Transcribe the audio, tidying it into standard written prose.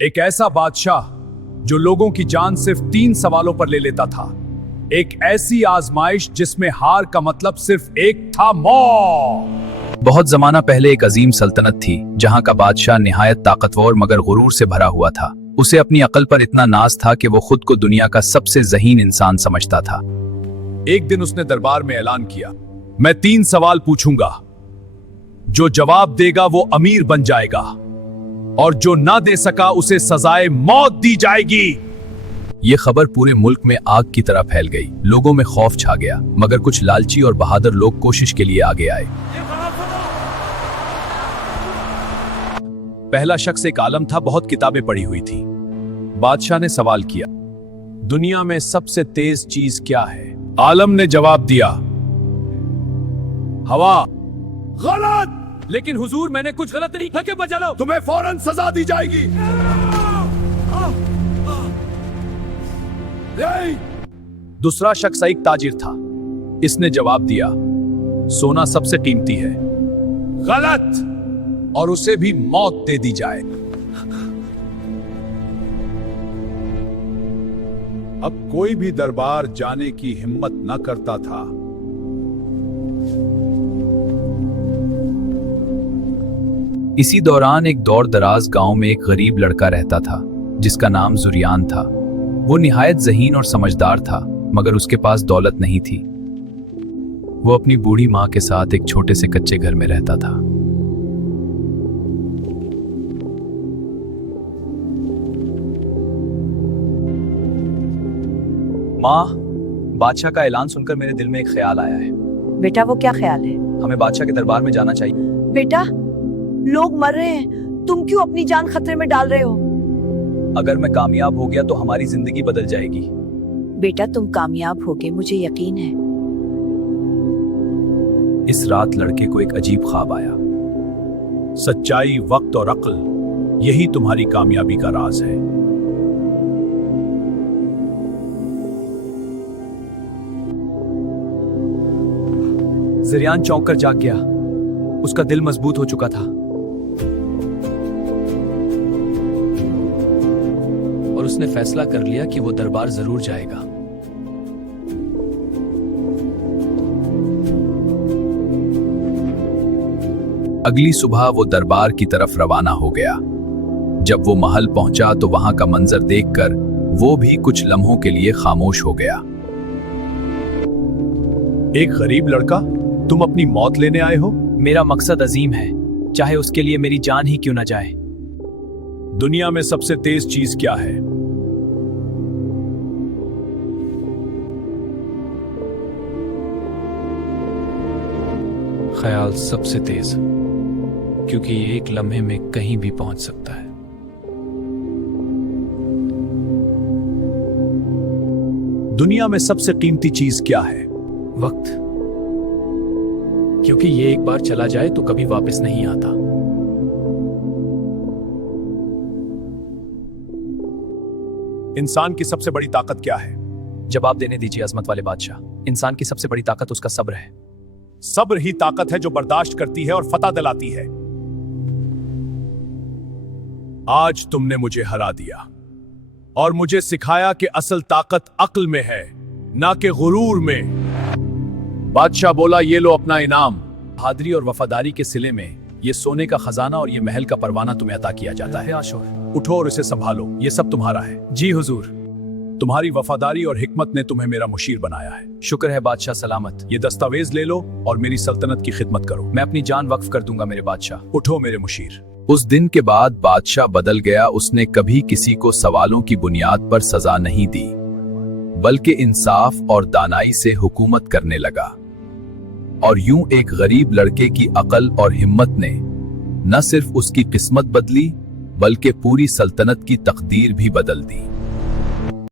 एक ऐसा बादशाह जो लोगों की जान सिर्फ 3 सवालों पर ले लेता था। एक ऐसी आजमाइश जिसमें हार का मतलब सिर्फ एक था, मौत। बहुत जमाना पहले एक अजीम सल्तनत थी जहां का बादशाह निहायत ताकतवर मगर गुरूर से भरा हुआ था। उसे अपनी अकल पर इतना नाज था कि वो खुद को दुनिया का सबसे ज़हीन इंसान समझता था। एक दिन उसने दरबार में ऐलान किया, मैं 3 सवाल पूछूंगा, जो जवाब देगा वो अमीर बन जाएगा और जो ना दे सका उसे सजाए मौत दी जाएगी। ये खबर पूरे मुल्क में आग की तरह फैल गई। लोगों में खौफ छा गया, मगर कुछ लालची और बहादुर लोग कोशिश के लिए आगे आए। पहला शख्स एक आलम था, बहुत किताबें पढ़ी हुई थी। बादशाह ने सवाल किया, दुनिया में सबसे तेज चीज क्या है? आलम ने जवाब दिया, हवा। गलत। लेकिन हुजूर, मैंने कुछ गलत नहीं किया। बचा लो। तुम्हें फौरन सजा दी जाएगी। दूसरा शख्स एक ताजिर था। इसने जवाब दिया, सोना सबसे कीमती है। गलत। और उसे भी मौत दे दी जाए। अब कोई भी दरबार जाने की हिम्मत न करता था। इसी दौरान एक दौर दराज गांव में एक गरीब लड़का रहता था जिसका नाम जुरियान था। वो निहायत ज़हीन और समझदार था, मगर उसके पास दौलत नहीं थी। वो अपनी बूढ़ी माँ के साथ एक छोटे से कच्चे घर में रहता था। माँ, बादशाह का ऐलान सुनकर मेरे दिल में एक ख्याल आया है। बेटा, वो क्या ख्याल है? हमें बादशाह के दरबार में जाना चाहिए। बेटा, लोग मर रहे हैं, तुम क्यों अपनी जान खतरे में डाल रहे हो? अगर मैं कामयाब हो गया तो हमारी जिंदगी बदल जाएगी। बेटा, तुम कामयाब होगे, मुझे यकीन है। इस रात लड़के को एक अजीब ख्वाब आया। सच्चाई, वक्त और अक्ल, यही तुम्हारी कामयाबी का राज है। जुरियान चौंक कर जाग गया। उसका दिल मजबूत हो चुका था और उसने फैसला कर लिया कि वो दरबार जरूर जाएगा। अगली सुबह वो दरबार की तरफ रवाना हो गया। जब वो महल पहुंचा तो वहां का मंजर देखकर वो भी कुछ लम्हों के लिए खामोश हो गया। एक गरीब लड़का, तुम अपनी मौत लेने आए हो? मेरा मकसद अजीम है, चाहे उसके लिए मेरी जान ही क्यों ना जाए। दुनिया में सबसे तेज चीज क्या है? ख्याल सबसे तेज, क्योंकि ये एक लम्हे में कहीं भी पहुंच सकता है। दुनिया में सबसे कीमती चीज क्या है? वक्त, क्योंकि ये एक बार चला जाए तो कभी वापस नहीं आता। इंसान की सबसे बड़ी ताकत क्या है? जवाब देने दीजिए अजमत वाले बादशाह। इंसान की सबसे बड़ी ताकत उसका सब्र है। सब्र ही ताकत है जो बर्दाश्त करती है और फतह दिलाती है। आज तुमने मुझे हरा दिया और मुझे सिखाया कि असल ताकत अक्ल में है, ना कि गुरूर में। बादशाह बोला, ये लो अपना इनाम। बहादुरी और वफादारी के सिले में ये सोने का खजाना और ये महल का परवाना तुम्हें अता किया जाता है। उठो और इसे संभालो, ये सब तुम्हारा है। जी हुजूर। तुम्हारी वफादारी और हिकमत ने तुम्हें मेरा मुशीर बनाया है। शुक्र है बादशाह, सलामत। ये दस्तावेज ले लो और मेरी सल्तनत की खिदमत करो। मैं अपनी जान वक्फ कर दूंगा मेरे बादशाह। उठो मेरे मुशीर। उस दिन के बाद बादशाह बदल गया। उसने कभी किसी को सवालों की बुनियाद पर सजा नहीं दी, बल्कि इंसाफ और दानाई से हुकूमत करने लगा। और यूं एक गरीब लड़के की अकल और हिम्मत ने न सिर्फ उसकी किस्मत बदली, बल्कि पूरी सल्तनत की तकदीर भी बदल दी।